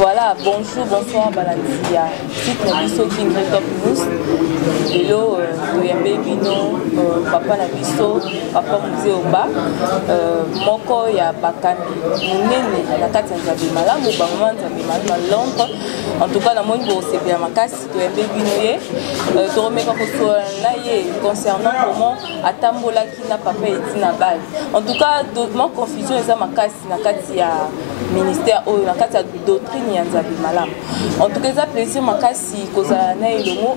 Voilà, bonjour, bonsoir, Baladia. C'est Nabiso King Top News. Hello, Yambe Bino, Papa Nabiso, Papa Musée Oba, Moko ya Bakami, Nene, Nakati Nzabi Malamu, Bangan Nzabi Malamu, Londres. En tout cas, la moindre c'est bien ma casse, Yambe Binoye. Tu remets quand on soit là, concernant comment Atambola qui n'a pas fait Itinabal. En tout cas, ma confusion est à ma casse, Nakati ya ministère, Nakati ya doctrine. En tout cas, ça plaisir makasi kozala na elongo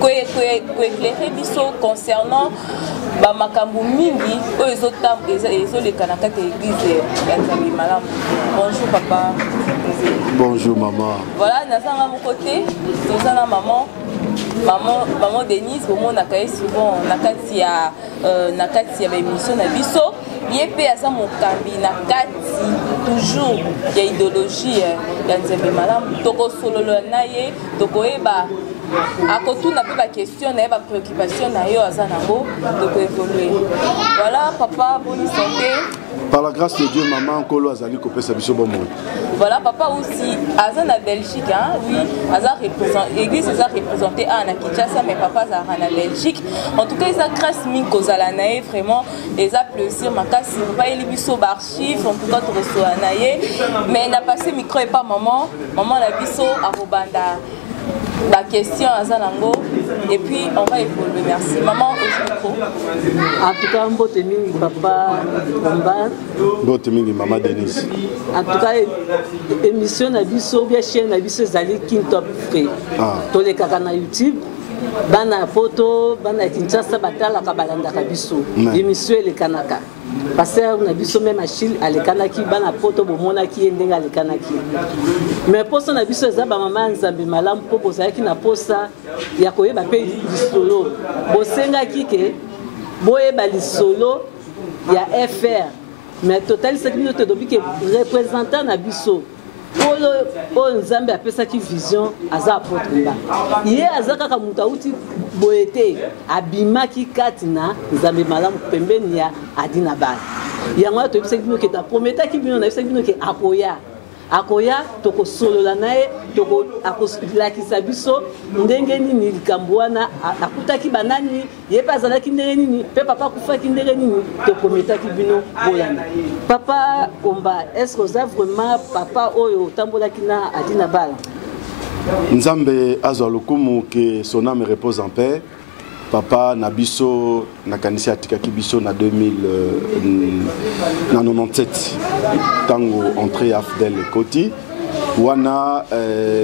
éclairer biso concernant ba makambo mingi o ezoleka na kati église ya Nzambe malamu. Bonjour papa. Bonjour maman. Voilà, nazanga mon côté, tozana maman Denise, on a souvent nakati ya émission na biso. Yépe à ça mon cambi na kati toujours il y a idéologie ya Nzambe malamu toko solo na ye toko eba akotu na pe ba question na ba préoccupation na yo azanango toko évoluer. Voilà papa, bonne santé. Par la grâce de Dieu maman Kolo azali ko pesa biso bon monde. Voilà papa aussi azana Belgique hein, oui, azar représente église azar représenté à na Kinshasa mais papa azar na Belgique. En tout cas ils a grâce min kozala na vraiment les a plaisir makasi pas eli biso archive en tout cas to reçoit na ye mais n'a passé micro et pas maman la biso à Robanda. La question à Zanango et puis on va évoluer. Merci maman au micro. En tout cas mbotemingi papa Omba. Mbotemingi maman Denise. En tout cas émission na biso bien chaîne na biso zali King Top Free. To les kaka na YouTube. Bana photo bana Kinshasa batala kabalanda kabiso. Émission le kanaka. Passer na biso même Achille alekanaki bana poto bomona ki ndenga alekanaki. Mais posa na biso za ba maman Nzambe malamu po bozaki na posa ya koyeba pe lisolo. Bosenga kike boyeba lisolo ya FR. Mais total 5 minutes de que représentant na biso Polo Nzambe apesa ki vision aza apôtre ba. Ye azaka ka mutauti boete abima ki katina Nzambe malamu pembeni ya adina ba. Yango to bisa bino ke ta prometa ki bino na bisa bino ke akoya toko solo la nae toko akosilakisa biso ndenge nini likambo wana akutaki banani ye pa azalaki ndenge nini pe papa kufaki ndenge nini to prometa ki bino boyana. Papa Omba, est-ce que ça vraiment papa oyo tambolaki na adina bala? Nzambe azwa lokumu que son âme repose en paix. Papa Nabiso nakanisi atikaki biso na 97 tango entrée à Fidèle Koti wana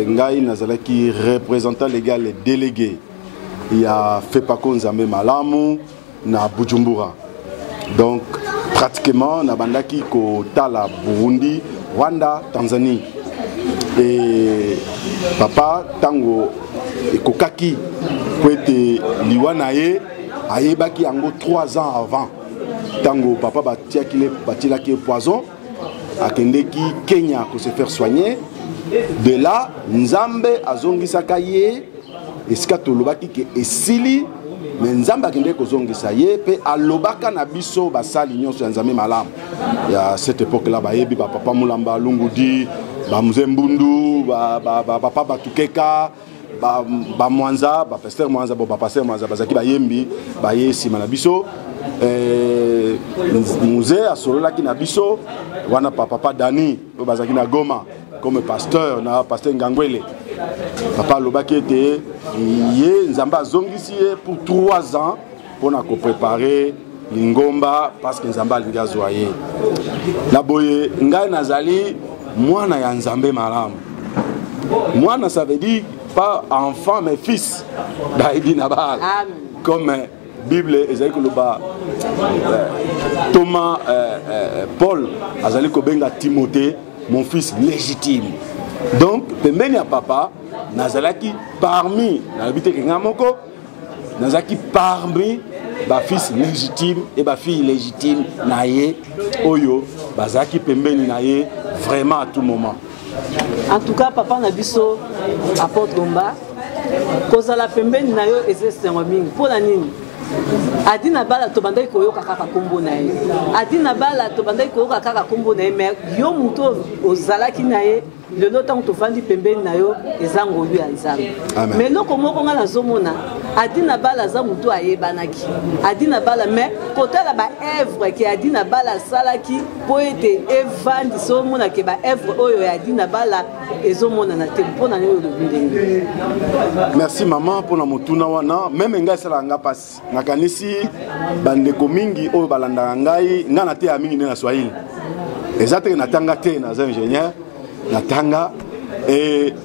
ngai nazalaki représentant légal et délégué il y a Fepako Nzambe malamu na Bujumbura. Donc pratiquement na bandaki ko tala Burundi, Rwanda, Tanzanie. Et papa tango ekokaki po ete liwana ye ayebaki yango 3 ans avant tango papa batilaki poison akendeki Kenya pour se faire soigner. De là Nzambe azongisaka ye esika tolobaki ke esili mais Nzambe akendeki kozongisa ye pe alobaka na biso basali nyonso ya Nzambe malamu. Ya cette époque là bayebi papa Mulamba Lungudi ba Muzembundu papa Batukeka ba Mwanza ba pasteur Mwanza ba pasteur Mwanza bazaki ba yembi ba yesi manabiso musée asololaki na biso wana papa Dani bazaki na Goma comme pasteur na pasteur Ngangwele papa lobaki ete ye Nzambe azongisi ye pour 3 ans pour na ko préparer lingomba parce que Nzambe alingi azwa ye na boye ngai nazali mwana ya Nzambe malamu. Mwana ça veut dire pas enfant mais fils d'Aïdi Nabal. Comme Bible ezali koloba Thomas Paul azali kobenga Timothée mon fils légitime. Donc pembeni ya papa nazalaki parmi nabité kenga moko nazalaki parmi ba fils légitime et ba fille légitime naye oyo bazaki pembeni naye vraiment à tout moment. En tout cas papa nabiso apporte Gomba kozala pembeni na yo ezesengo mingi pona nini adina bala to bandai koyoka kaka kombo na ye adina bala to bandai koyoka kaka kombo na ye mais yo muto ozalaki na ye lelo tango tovandi pembeni na yo ezango lu ya nzambe mais loko moko nga nazomona adina bala za muto ayebanaki adina bala mais kotala ba œuvre ki adina bala salaki po ete evandi somona ke ba œuvre oyo ya adina bala ezomona na te mpona yo lobindenge. Merci maman pour la motuna wana même ngai sala nga pasi nakanisi bandeko mingi oyo balanda ngai nga na te ya mingi na Swahili ezate natanga te na ingénieur natanga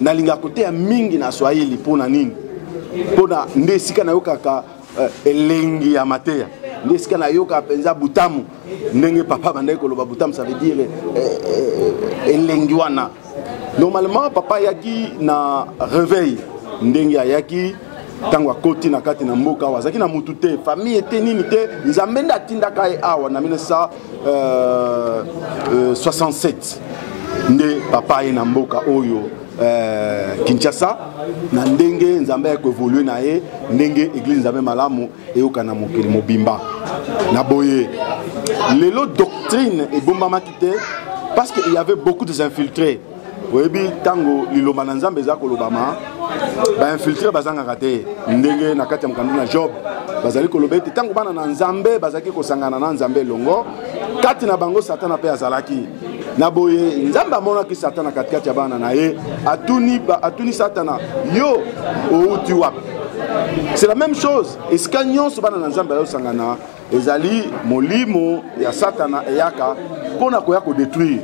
nalinga kote ya mingi na Swahili pona nini pona nde sika na yokaka elengi ya mateya nde sika na yoka penza butamu ndenge papa bandai koloba butamu ça veut dire elengi wana. Normalement papa yaki na réveil ndenge ayaki tango akoti na kati na mboka wazaki na mutu te famille ete nini te nzambe nda tindaka ye awa na 1967 nde papa ye na mboka oyo Kinshasa na ndenge nzambe ya koévoluer na ye ndenge église nzambe malamu eyoka na mokili mobimba na boye lelo doctrine ebombamaki te parce qu'il y avait beaucoup de infiltrés. Oyebi tango liloba na nzambe za kolobama ba infiltré bazanga te ndenge na kati ya mkandu na Job bazali koloba ete tango bana na nzambe bazaki kosangana na nzambe longo kati na bango satana pe azalaki na boye nzambe amonaki satana katikati ya bana na ye atuni satana yo outi wapi. C'est la même chose esika nyonso bana na nzambe ayosangana ezali molimo ya satana eyaka mpona koya kodétruire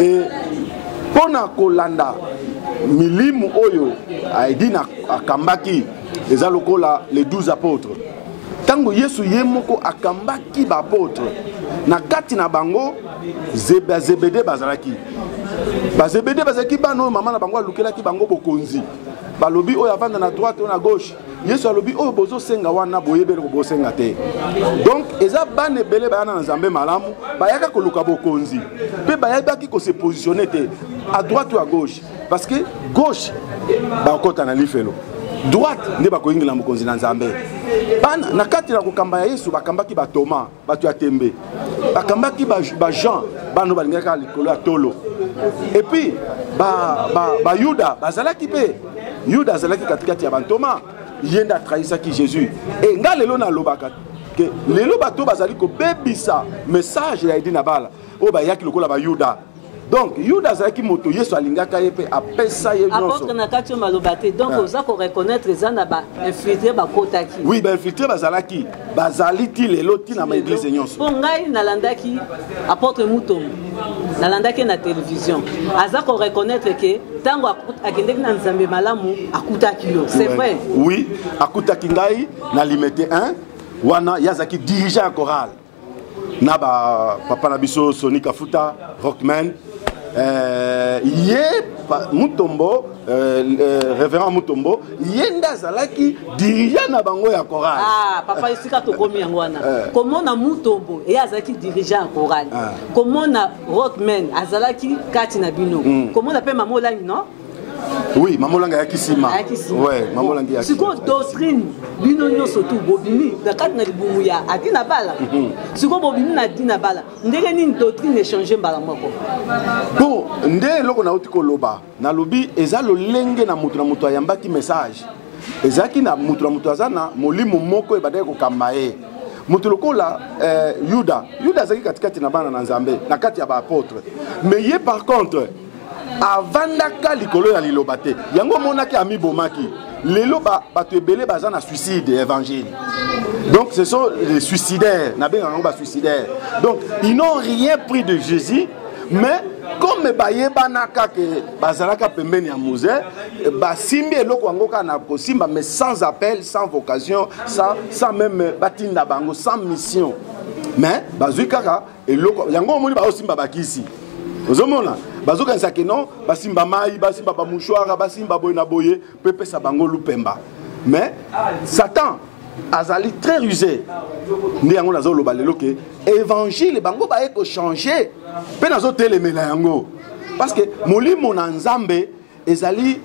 et pona kolanda milimu oyo aidina akambaki eza lokola les 12 apôtres tango Yesu ye moko akambaki ba apôtres na kati na bango Zebede bazalaki bano mama na bango alukelaki bango bokonzi balobi oyo avanda na droite ou na gauche Yesu alobi oyo bozo senga wana boyebele ko bosenga te. Donc eza bane belé bayana na nzambe malamu bayaka koluka bokonzi pe bayabaki ko se positionner te à droite ou à gauche parce que gauche ba kota na lifelo droite nde ba ko ingila mokonzi na nzambe bana na kati na kokamba ya Yesu bakambaki ba Thomas batu ya tembe bakambaki ba Jean bano balingaka likolo ya tolo et puis ba Yuda bazalaki pe Yuda azalaki katikati ya ba Thomas yenda trahisaki Jésus et nga lelo na lobaka que lelo bato bazali ko bebisa message ya Aïdi Nabala o ba yaki lokola ba Yuda. Donc Yuda azalaki moto Yesu alingaka ye pe apesa ye nyonso apôtre na kati malobate donc oza ko reconnaître ezana ba infiltré ba kotaki oui ba infiltré bazalaki bazaliti lelo ti na ma église nyonso po ngai nalandaki apôtre Mutombo nalandaki na télévision aza ko reconnaître que tango akendeki na nzambe malamu akutaki yo c'est vrai oui akutaki ngai na limité 1 wana yazaki dirigeant chorale na ba papa na biso Soni Kafuta Rockman Mutombo révérend Mutombo yenda zalaki dirigeant na bango ya chorale papa isika to komi yango wana comment na Mutombo et azalaki dirigeant chorale comment na Rockman azalaki kati na bino comment na pe mamola non. Oui, Mamolanga yakisima. Ouais, Mamolanga yakisima. Siko doctrine bino nyoso tu bobini na kati na libumu ya Adina Bala. Siko bobini na Adina Bala. Ndenge ni doctrine échanger mbala moko. Bon, nde loko na utiko loba. Na lobi eza lolenge na mutu ayambaki message. Ezaki na mutu azana molimo moko ebadai ko kamae. Mutu lokola Yuda azaki katikati na bana na Nzambe na kati ya ba apôtre. Mais ye par contre avandaka likolo ya liloba te yango monaki ami bomaki lelo bato ebele baza na suicide évangile donc ce sont les suicidaires na benga ba suicidaires donc ils n'ont rien pris de Jésus mais comme bayebanaka ke bazalaka pembeni ya musée basimbi eloko yango kaka na kosimba mais sans appel, sans vocation, sans même batinda bango, sans mission. Mais bazui kaka eloko yango omoni baosimba bakisi ozomona bazokanisa ke non basimba mai basimba bamouchoir basimba boye na boye pepe sa bango lupemba. Mais Satan azali très rusé nde yango nazoloba lelo ke évangile bango baye ko changer pe nazotelemela yango parce que molimo na nzambe ezali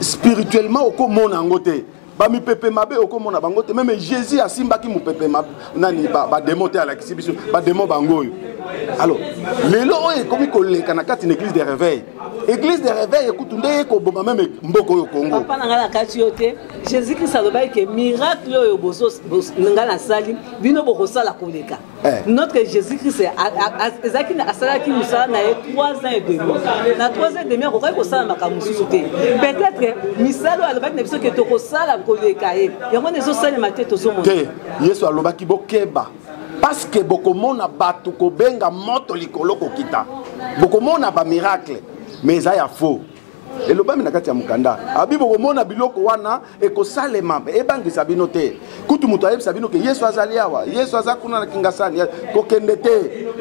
spirituellement okomona yango te bami pepe mabe okomona bango te même Jésus asimbaki mu pepe mabe nani ba démon te ala kisibiso ba démon bango yo. Alors lelo oye komi koleka na kati na église de réveil. Église de réveil écoute nde ko boma même mboko yo Congo. Papa na kati yote Jésus Christ aloba ke miracle yo boso ngala sali bino boko sala koleka. Notre Jésus Christ ezaki na asalaki musala na 3 ans et demi. Na 3 ans et demi ko kai ko sala makamusu te. Peut-être misalo alobaki na biso ke to ko sala koleka ye. Yango nezo sala mate to zo mo. Te Yesu alobaki bokeba. Parce que bokomona batu ko benga moto likolo ko kita. Bokomona ba miracle. Mais ça y a faux. Et le bami na kati ya mukanda. Abi bokomona biloko wana ekosalema ebangi sabino te. Kutu mutu ayeb sabino ke Yesu azali awa. Yesu azakuna na kingasani ko kendete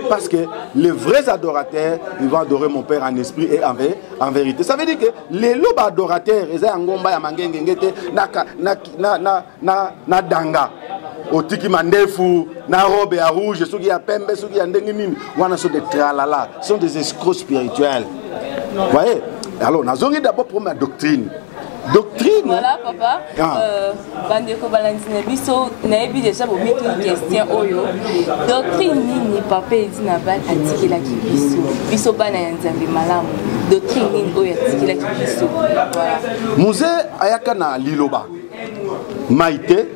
parce que les vrais adorateurs ils vont adorer mon Père en esprit et en vérité. Ça veut dire que les loba adorateurs eza ngomba ya mangenge ngete na danga. Otiki mandefu na robe ya rouge soki ya pembe soki ya ndenge nini wana sont des tralala, sont des escrocs spirituels. Vous voyez? Alors nazongi d'abord pour ma doctrine. Doctrine. Voilà papa. Bandeko balandine biso naebi déjà bo mitu question oyo. Doctrine nini papa edina ba atikela ki biso. Biso bana ya nzambe malamu. Doctrine nini oyo atikela ki biso. Voilà. Musée ayaka na liloba. Maïté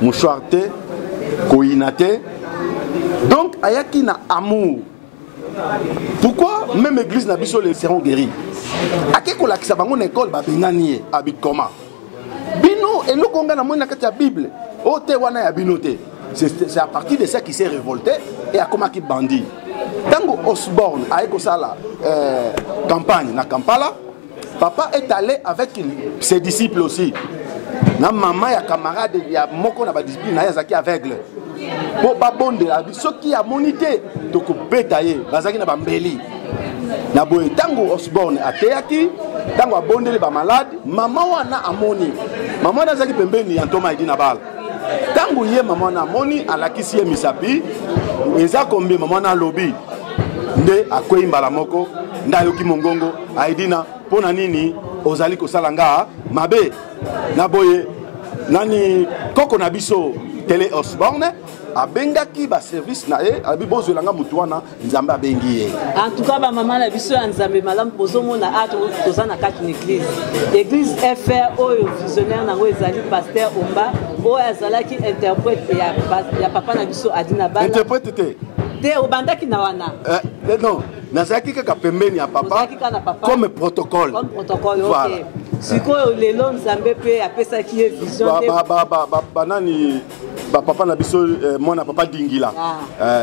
mouchoir te, koina te. Donc, ayaki na amour. Pourquoi même église na biso les seront guéris? Ake ko la kisabango na école ba bengani habite comment? Bino et le konga na mona kati ya Bible. O te wana ya bino te. C'est à partir de ça qui s'est révolté et a komaki bandit. Tango Osborne a eko sala campagne na Kampala, papa est allé avec ses disciples aussi. Na maman ya camarade ya moko na ba discipline na yazaki aveugle. Po ba bonde la biso ki a monité to ko betaye bazaki na bambeli. Na boye tango Osborne ateyaki tango abondeli ba malade maman wana amoni. Maman na zaki pembeni ya ntoma idina bala. Tango ye maman na amoni alakisi ye misapi eza kombi maman na lobi. Nde akwei mbala moko ndayoki mongongo aidina pona nini ozali ko salanga mabe na boye nani koko na biso télé Osborne abengaki ba service na e abi bozolanga mutu wana nzambe abengi ye. En tout cas ba maman na biso ya nzambe malamu pozomona ato tozana kati l'église. Église FR oyo visionnaire nango ezali pasteur Omba oyo azalaki interprète ya papa na biso Adina Bala. Interprète te. Te obandaki na wana. Non, nazaki kaka pembeni ya papa comme protocole. Comme protocole, voilà. OK. Sikoyo lelo nzambe pe apesaki ye vision ba nani ba papa na biso mwana papa dingila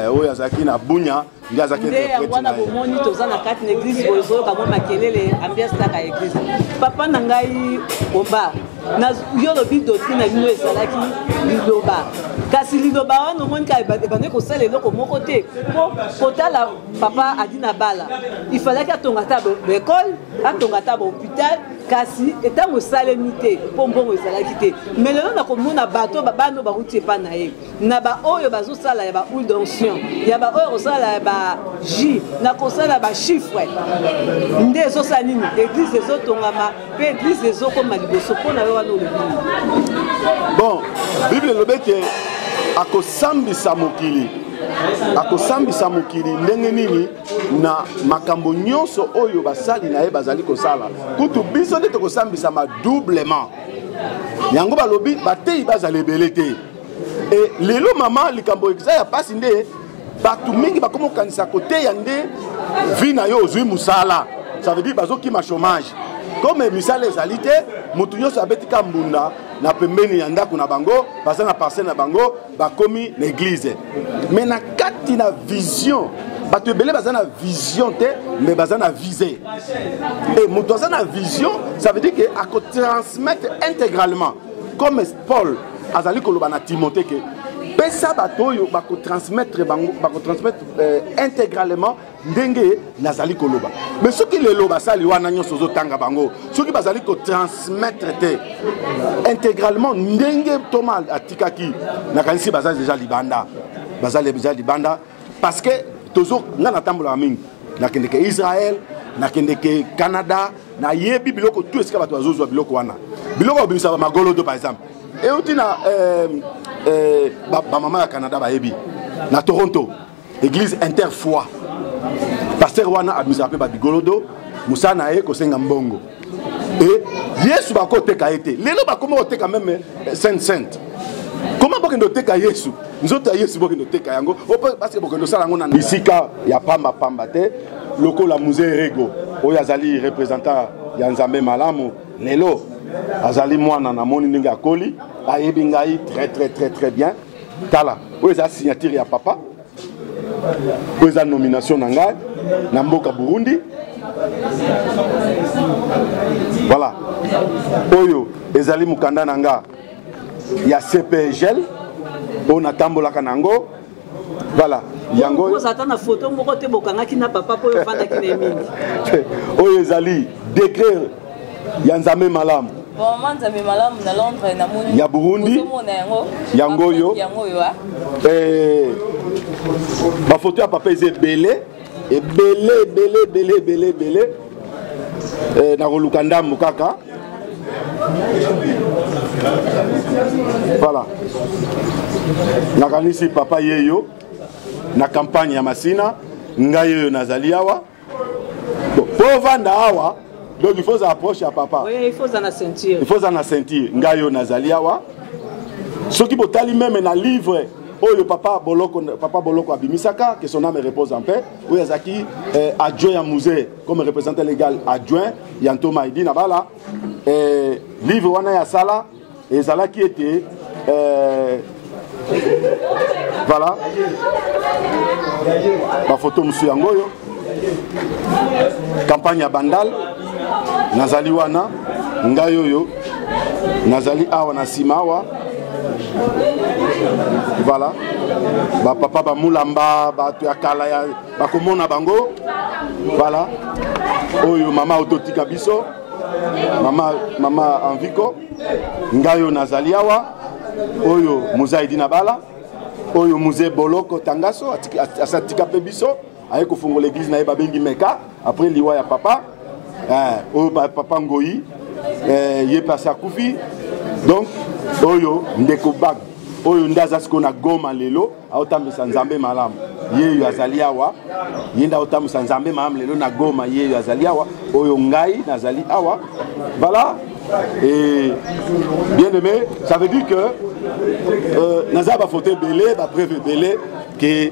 oyo azaki na bunya ndia azaki interprète wana bomoni toza na kati na église bozo ka mo makelele ambiance ta ka église papa na ngai Omba na yo lobi doctrine na bino ezalaki liloba kasi liloba wana omoni ka ebane ko sala eloko moko te po kotala papa Adina Bala il fallait que atonga ta école atonga ta hôpital kasi etango salemi te po mbongo ezalaki te mais lelo na komona bato bano baruti epa na ye na ba oyo bazosala ya ba huile d'onction ya ba oyo kosala ya ba jus na kosala ba chiffre nde ezosala nini église ezotongama pe église ezokoma liboso mpo na yo wana olobi. Bon Bible elobi ke akosambisa mokili ndenge nini na makambo nyonso oyo basali na ye bazali kosala kutu biso nde tokosambisama doublement yango balobi bateyi bazala ebele te e lelo mama likambo eza ya pasi nde bato mingi bakoma kokanisa koteya nde vi na yo ozwi mosala ça veut dire bazokima chômage comme misala ezali te motu nyonso abetika mbunda na pembeni ya ndako na bango baza na parcelle na bango bakomi na église mais na kati na vision bato ebele baza na vision te mais baza na visée et moto aza na vision ça veut dire que akotransmettre intégralement comme Paul azali koloba na Timothée que pesa bato oyo bakotransmettre intégralement ndenge nazali koloba mais soki lelo basali wana nyonso ozotanga bango soki bazali kotransmettre te intégralement ndenge Thomas atikaki nakanisi baza déjà libanda bazali déjà libanda parce que toujours nga natambola mingi nakendeke Israël nakendeke Canada na yebi biloko tout esika bato bazozwa biloko wana biloko obimisa magolodo par exemple et outi na maman ya Canada bayebi na Toronto église Interfoi pasteur wana abimisa pe ba bigolodo musana ye kosenga mbongo et Yesu bakoteka ete lelo bakoma oteka même sainte comment bokendo teka Yesu nzoto Yesu bokendo teka yango parce que bokendo sala ngo na bisika ya pamba te lokola musée Rego oyo azali représentant ya Nzambe malamu lelo azali mwana na moni ndenge akoli ayebi ngai très bien tala oyo eza signature ya papa oyo eza nomination na ngai na mboka Burundi voilà oyo ezali mukanda na nga ya CPGL oyo natambolaka nango voilà yango ozata na photo moko te bokangaki na papa po yo vanda kine mingi oyo ezali décret ya Nzambe malamu bon Nzambe malamu na Londres na moni ya Burundi yango yo ba photo ya papa eze belé na koluka ndambo kaka voilà nakanisi papa yeyo na campagne ya Masina ngai yo nazali awa po vanda awa donc il faut approcher à papa oui il faut na ceinture ngai yo nazali awa soki botali même na livre oyo papa boloko abimisaka que son âme repose en paix oyo azaki adjoint ya musée comme représentant légal adjoint ya Ntoma Idi na bala livre wana ya sala ezalaki ete voilà ba photo musu yango oyo campagne ya Bandal nazali wana ngai oyo nazali awa na sima awa voilà ba papa ba mulamba bato ya kala ya bakomona bango voilà oyo mama ototika biso mama Anviko ngayo nazali awa oyo muzaidi na bala oyo musée Boloko Tangaso asatika pe biso aye kofungola l'église na ye babengi meka après liwa ya papa oyo papa Ngoyi ye passé akufi donc oyo ndeko bag oyo ndaza siko na Goma lelo aotambisa Nzambe malamu yeyo azali awa yenda aotambisa Nzambe malamu lelo na Goma yeyo azali awa oyo ngai nazali awa voilà et bien aimé ça veut dire que naza ba photo belé ba preuve belé que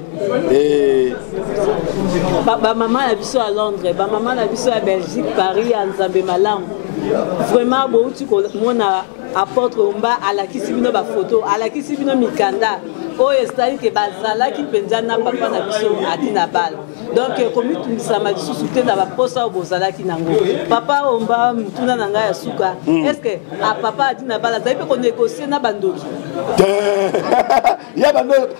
ba maman ya biso à Londres ba maman ya biso à Belgique Paris à Nzambe malamu vraiment bouti ko mona apôtre Omba alakisi bino ba photo alakisi bino mikanda oyo estali ke bazalaki penza na papa na biso atina bal donc komi tumisama lisusu te na baposa oyo bozalaki nango papa Omba mutuna na ngai ya suka est-ce que a papa atina bal azali mpe konégocier na bandoki ya bandoki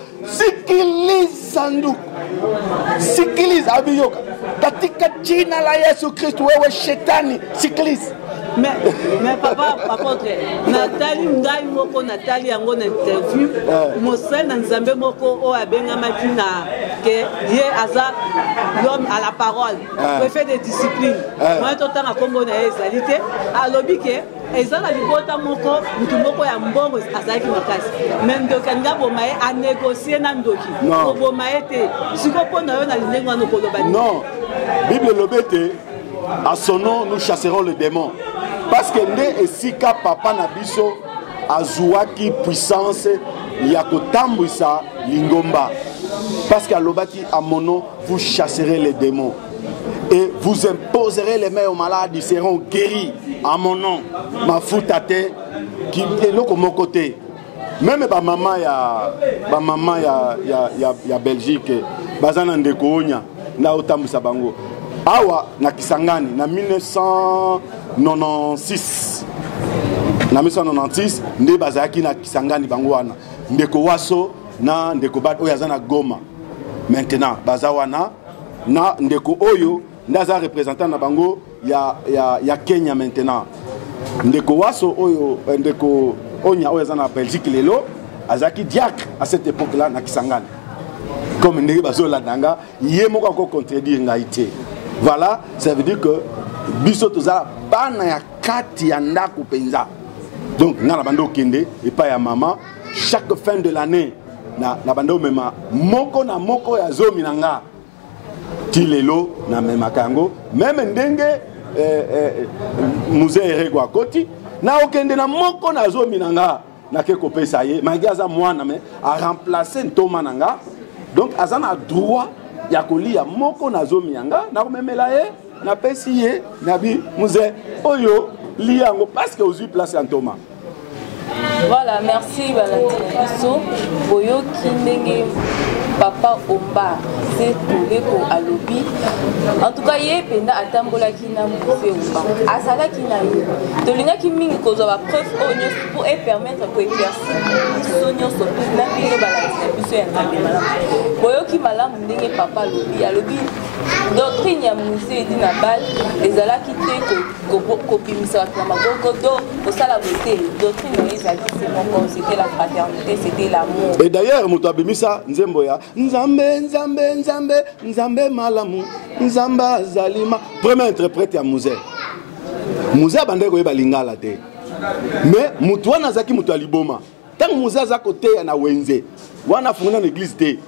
sikiliza abiyoka katika jina la Yesu Kristo wewe shetani sikiliza mais papa apôtre natali ngai moko natali yango na interview mosali na Nzambe moko oyo abengamaki na ke ye aza l'homme à la parole préfet de discipline moi totanga kombo na ye ezali te alobi ke eza na libota moko mutu moko ya mbongo azalaki makasi mais ndoki alinga boma ye anégocie na ndoki oboma ye te siko mpo na yo na lindenge wana okoloba non Bible elobi ete à son nom nous chasserons le démon parce que nde esika papa na biso azuaki puissance ya kotambwisa lingomba parce qu'alobaki à mon nom vous chasserez les démons et vous imposerez les mains aux malades ils seront guéris à mon nom mafuta te qui eloko moko te même ba maman ya Belgique bazana ndeko onya na otambusa bango awa na Kisangani na 1996 nde bazaki na Kisangani bango wana ndeko waso na ndeko bat oyo azana Goma maintenant bazawana na ndeko oyo ndaza représentant na bango ya Kenya maintenant ndeko waso oyo ndeko onya oyo azana Belgique lelo azaki diacre à cette époque là na Kisangani comme ndenge bazolandanga ye moko ako contredire ngaité voilà ça veut dire que biso tozala bana ya kati ya ndako penza donc ngana bando kende et pas ya maman chaque fin de l'année na bando mema moko na moko ya zomi nanga tilelo na mema kango même ndenge musée eregwa koti na okende na moko na zomi nanga na ke kopesa ye magaza mwana me a remplacer ntoma nanga donc azana droit ya kolia moko na zomi nanga na komemela ye na pesi ye na bi musée oyo liango parce que aux place en Thomas. Voilà, merci Valentin Bisso. Boyo Kindenge Papa Omba, c'est Toleko Alobi. En tout cas, yé penda atambola kina mousse Omba. Asala kina yé. Tolinga ki mingi kozo ba preuve pour permettre que éclaircir sonyo sopi na bino Valentin Bisso ya ngambi malam. Boyo ki malam ndenge Papa Alobi. Doctrine ya musée dit na bal ezala kité kopimisa na magogo do osala beauté doctrine c'était la fraternité, c'était l'amour. Et d'ailleurs moto abimisa nzembo ya nzambe malamu nzamba zalima premier interprète ya musée bandeko yeba lingala te mais mutu wana zaki mutu aliboma tant musée za côté na wenze wana funguna na église te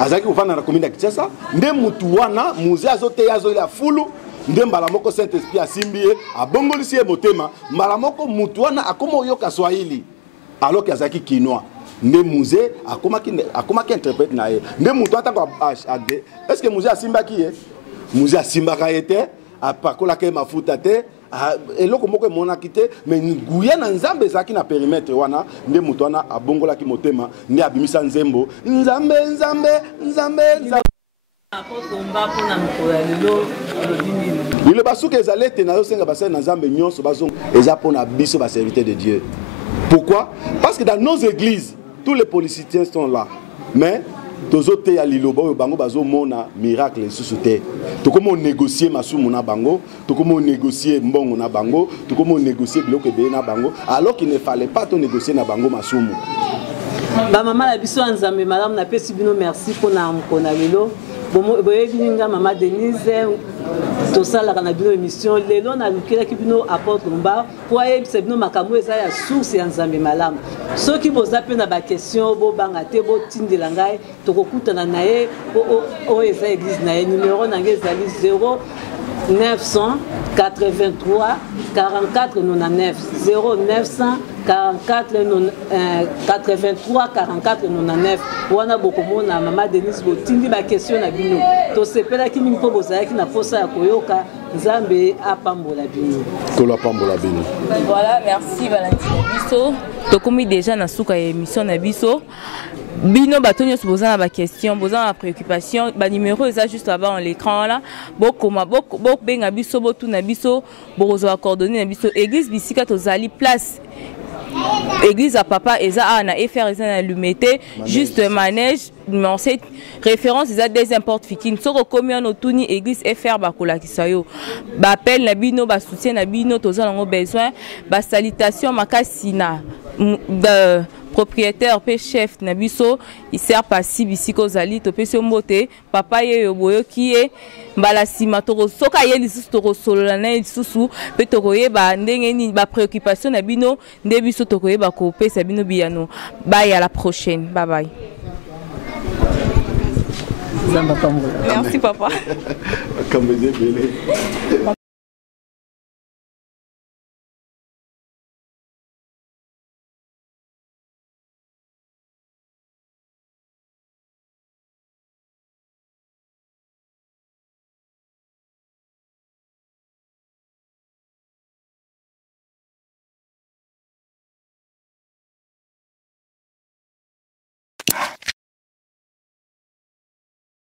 azaki kufana na commune ya Kinshasa nde mutu wana musée azote yazo la fulu nde mbala moko Saint Esprit asimbie abongolisi ye motema mbala moko mutu wana akoma oyoka Swahili alors que azaki kinois nde musée akomaki interprète na ye nde mutu atako ade est-ce que musée asimbaki ye musée asimbaka ye te apakolaka ye mafuta te eloko moko emonaki te mais nguya na nzambe ezalaki na périmètre wana nde mutu wana abongolaki motema nde abimisa nzembo nzambe le basuka ezali ete nazosenga basali na nzambe nyonso bazonga eza mpona biso baserviteur de Dieu. Pourquoi? Parce que dans nos églises tous les politiciens sont là mais tozote ya liloba oyo bango bazomona miracle lisusu te tokomo négocier masumu na bango tokomo négocier mbongo na bango tokomo négocier biloko ebeye na bango alors qu'il ne fallait pas to négocier na bango masumu. Ba mama la biso nzambe madame na pesi bino merci pona mkona lelo boye bininga mama Denise tosala kana bino émission lelo na lukela ki bino apôtre Mba pour yebisa bino makambo eza ya source ya nzambe malamu soki boza pe na ba question bo banga te bo tindela ngai tokokutana na ye o eza église na ye numéro na ngai ezali 0983 44 99 0900 83 44 99 wana bokomona mama Denise botindi ba question na bino to sepela ki mingi po bozalaki na posa ya koyoka nzambe apambola bino kola pambola bino. Voilà, merci Valentin Bisso. Tokomi déjà na suka ya émission na biso bino batonyo boza na ba question boza na préoccupation ba numéro eza juste là-bas en l'écran là bokoma benga biso botu na biso bozo coordonner na biso église bisika tozali place église à papa eza ana FR eza na lumete juste manège mais cette référence eza des importe fikin soko komi on otuni église FR bakola kisayo ba appel na bino ba soutien na bino tozala ngo besoin ba salutation makasina de propriétaire pe chef na biso il sert passi bisiko zali to pe mbote papa ye boyo kiye mbala sima to soka ye lisusu to solola na lisusu pe to koyeba ndenge ni ba préoccupation na bino nde biso to koyeba ko pesa bino biano bye à la prochaine bye bye. Merci papa.